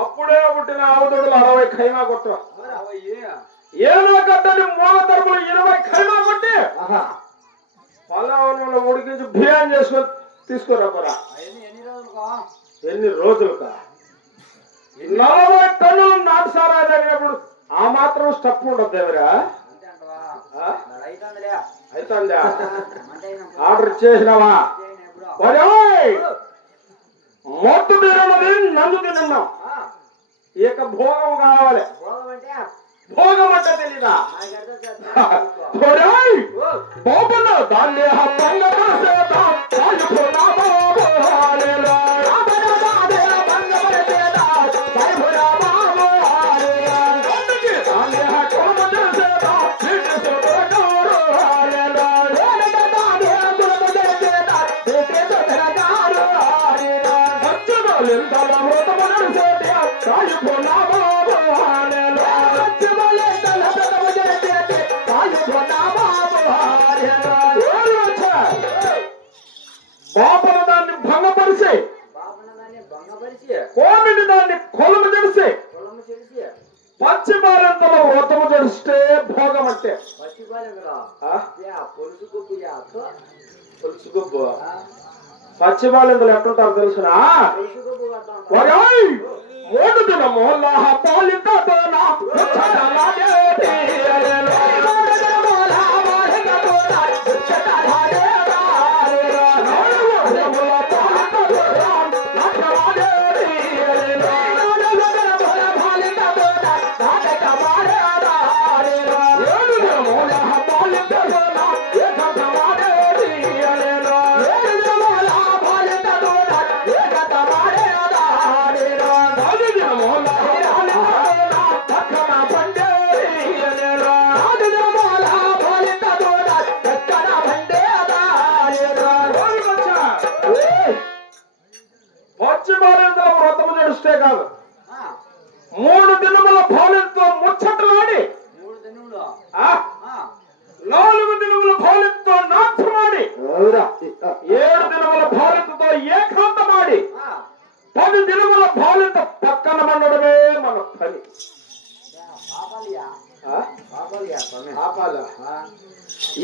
అప్పుడే పుట్టిన ఆవుదొడులు 60 ఖైమా కొట్ట ఏదో కట్టని మూల తరపులు 20 ఖైమా కొట్టి పల్లవరంలో ఉడికించి బిర్యానీ చేసుకొని తీసుకురా. ఎన్ని రోజులుగా 40 టన్నులు నాటు సారా తగినప్పుడు ఆ మాత్రం స్టప్ ఉండదు ఎవరా అయితందా ఆర్డర్ ఇచ్చేసినావా? మొత్తం తినన్నది నందు తిన్నాం. ఇక భోగం కావాలి. భోగం అంటే తెలీదా? బాబులో దాన్ని బాపల దాన్ని భంగపరిచి కోమిడి దాన్ని కొలము తెలిసి పచ్చి బాలంతలో వ్రతము తెలిస్తే భోగం అంటే పులుసు గుబ్బు పచ్చి బాలింతలు ఎట్టుంటారు తెలుసునా? 3 దినము పాలింతతో పచ్చి బాలింతల వ్రతము చేస్తే కాదు 3 దినముల బాలింతో ముచ్చటలాడి 4 దినముల బాలింతో నాట్యమాడి 7 దినముల బాలింతతో ఏకాంతమాడి 10 దినముల బాలింత పక్కన మండడమే మన పని.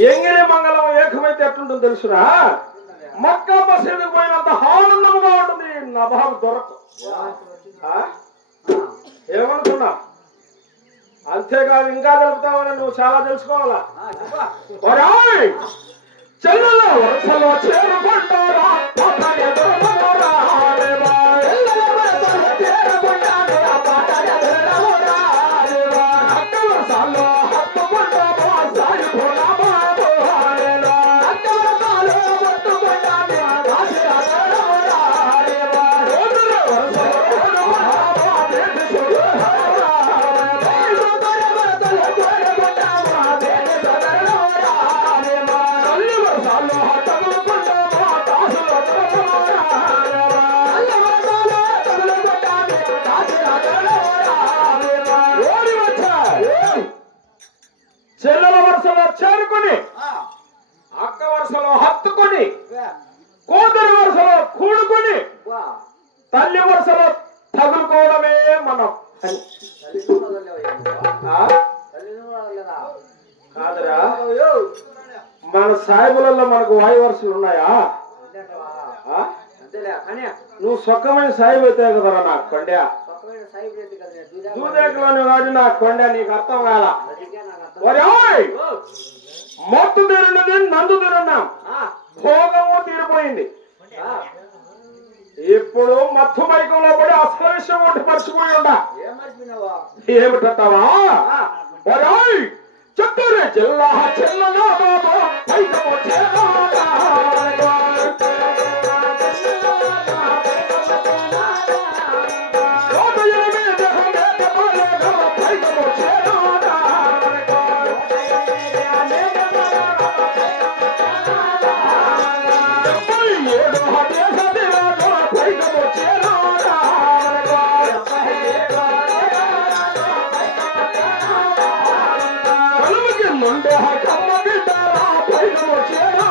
ఎంగిలి మంగళం ఏకమైతే ఎట్లుంటుంది తెలుసురా? మక్కా మసీదుకు పోయినంత ఆనందముగా ఉంటుంది. నభావం దొరక ఏమనుకున్నా? అంతేకాదు ఇంకా తెలుపుతావని నువ్వు చాలా తెలుసుకోవాలా. చెల్లెలో వరుసలో చేరుకుంటారా చెల్లెల వరుసలో చేరుకుని అక్క వరుసలో హత్తుకుని కూతురి వరుసలో కూడుకుని తల్లి వరుసలో తగులుకోవడమే మనం కాదురా. మన సాయిబులలో మనకు వాయు వరుసలు ఉన్నాయా? నువ్వు సొక్కమైన సాయిబు అయితే కదరా నా కొండ దూదేకులోని వాడు నా కొండ. నీకు అర్థం కాదా? మొత్తు తీరున్నది నందు తీరున్నాం. భోగము తీరిపోయింది. ఇప్పుడు మత్తు మైకంలో పడి అసలు విషయం ఒకటి మర్చిపోయి ఉండా. ఏమిటంటావా? చిత్తూరు జిల్లా చెల్లనా బాబా ముందే కమ్మ బిడ్డరా పైకి వచ్చేరా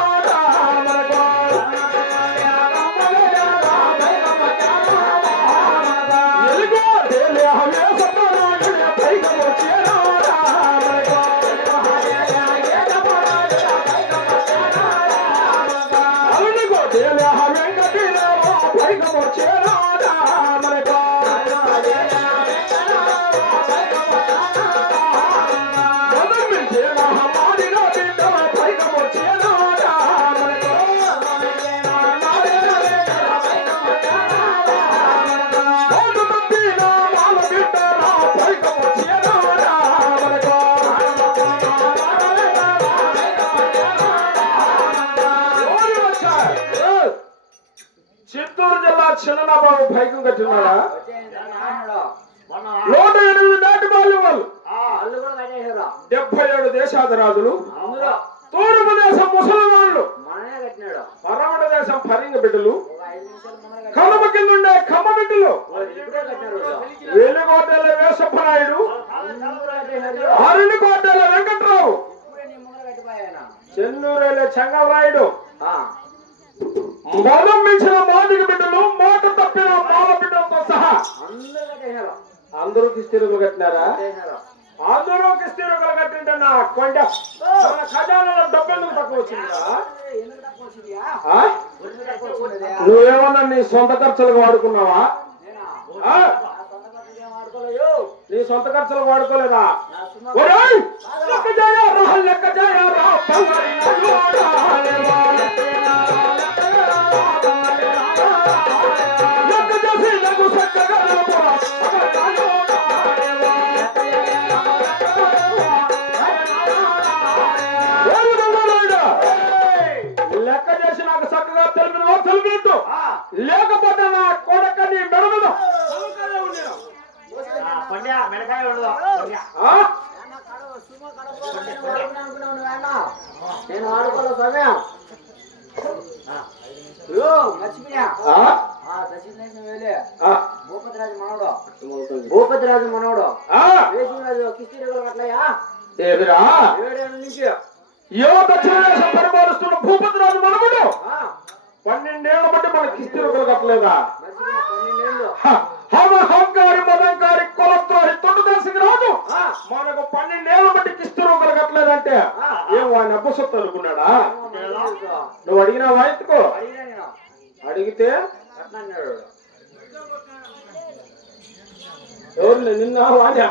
చిత్తూరు జిల్లా చిన్నబాబు పైకం కట్టినాడా 108 నాటి బాల్యం వాళ్ళు 77 దేశాధిరాజులు తూర్పు దేశం ముసలివాళ్ళు పరమట దేశం పరింగ బిడ్డలు కనుమ కింద ఉండే కమ్మ బిడ్డలు వెలుగోటల వేసప్పనాయుడు అరుణికోటల వెంకట్రావు చెన్నూరేల చెంగలరాయుడు మొదం మించిన మాదిగ బిడ్డలు మోట తప్పిన మాల బిడ్డలతో సహా అందరూ కిస్తీరులు కట్టినారా అందరూ కిస్తీరులు కట్టింటే నా కొండ మన ఖజానాలో డబ్బెందుకు తక్కువ వచ్చిందా నువ్వేమన్నా నీ సొంత ఖర్చులకు వాడుకున్నావా నీ సొంత ఖర్చులకు వాడుకోలేదా లెక్క చేయ లెక్క చేయ లెక్క చేసి నాకు చక్కగా తెలుగు లేకపోతే నా కొడకని మెడమను నేను ఆడుకోలే సమయం భూపతిరాజు మనవడు కిస్తీరాజు అట్లయ్యా ఏమిరా 7 నుంచి దక్షిణ దేశం పరిపాలిస్తున్న భూపతిరాజు మనవడు 12 ఏళ్ల బట్టి మన కిస్తీరులు కట్టలేదా హంకారి మదంకారి కొలత్వారి తొండదాసికి రాజు మనకు 12 ఏళ్ల బట్టి కిస్తీరులు కట్టలేదంటే ఏం వాడిని అబ్బసొత్తు అనుకున్నాడా నువ్వు అడిగినా వాయితుకో అడిగితే ఎవరు నిన్న వాడా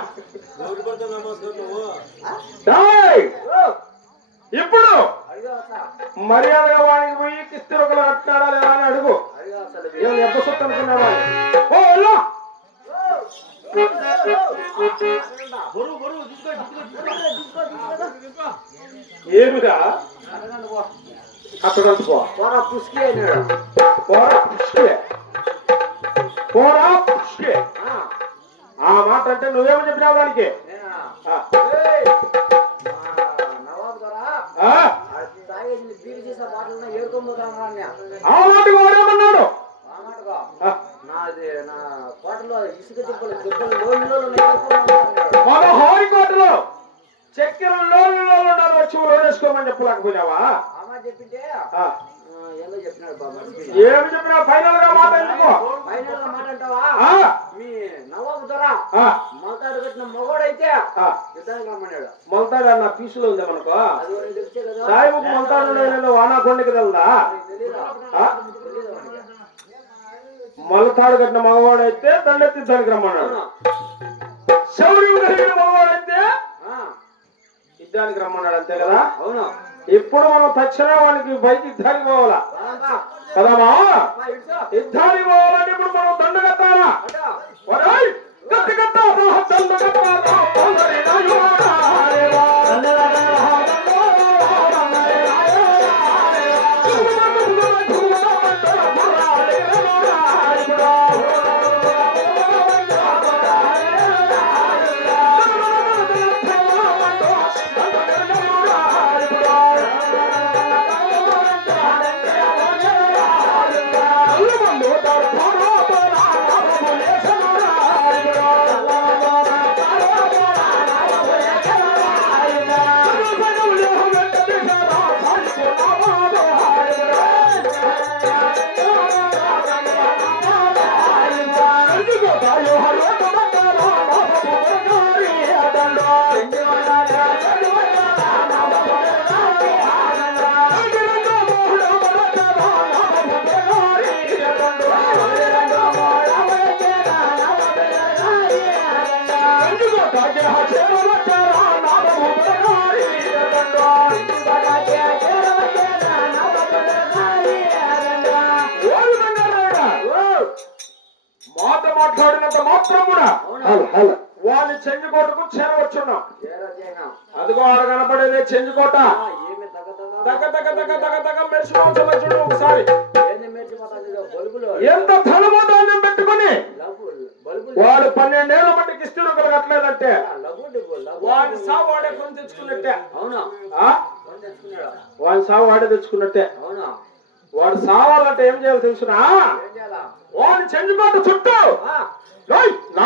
ఇప్పుడు మర్యాదగా వాడికి పోయి కిస్తీరులు కట్టాడా లేదా అని అడుగు ఏం ఎబ్బసొత్తు అనుకున్నావా ఏమిరా అక్కడంటుకో పుష్కి అయినాడు ఆ మాట అంటే నువ్వేమో చెప్పినావు దానికి ఆ మాటకు వాడేమన్నాడు మన హారికోటలో చక్కెర లోన్లో వచ్చి వేసుకోమని చెప్పలేకపోయినావా చెప్పింటే ఏమి చెప్పినా ఫైనల్ గా మాట ఎందుకో ఫైనల్ గా మాట అంటావా మీ నవాబు దొర మొలతాడు కట్టిన మొగోడైతే యుద్ధానికి రమ్మన్నాడు మొలతాడు అన్న పీసులో ఉంది మనకు సాయిబు మొలతాడు వానాకొండకి వెళ్దా మొలతాడు కట్టిన మగవాడైతే దండెత్తి యుద్ధానికి రమ్మన్నాడు శౌర్యం కలిగిన మగవాడైతే యుద్ధానికి రమ్మన్నాడు అంతే కదా అవును ఇప్పుడు మనం తక్షణం వానికి బయట యుద్ధానికి పోవాలా కదమ్మా యుద్ధానికి పోవాలంటే ఇప్పుడు మనం దండ కట్టాలా గట్టి కట్టాలా దండ కట్టాలా మాత్రముడా వాని చెంచుకోటకు చేరవచ్చున్నాం. అదిగో ఆడ కనపడేదే చెంచుకోట. ఏమి దగ్గ దగ్గ దగ్గ దగ్గ దగ్గ మెరిసిపోతున్నా చూడు ఒకసారి. బల్బులు ఎంత ధనమో ధాన్యం పెట్టుకుని బల్బులు వాడు 12 ఏళ్ల మట్టి కిస్తీరు కలగట్లేదంటే వాడి సావు వాడే కొని తెచ్చుకున్నట్టే. అవునా ఆ? తెచ్చుకున్నాడు. వాడి సావు వాడే తెచ్చుకున్నట్టే. అవునా వాడు సావాలంటే ఏం చేయాలి తెలుసునా? ఏం చేయాలా? వాడి చెంచుకోట చుట్టూ ఆ. ఏయ్, నా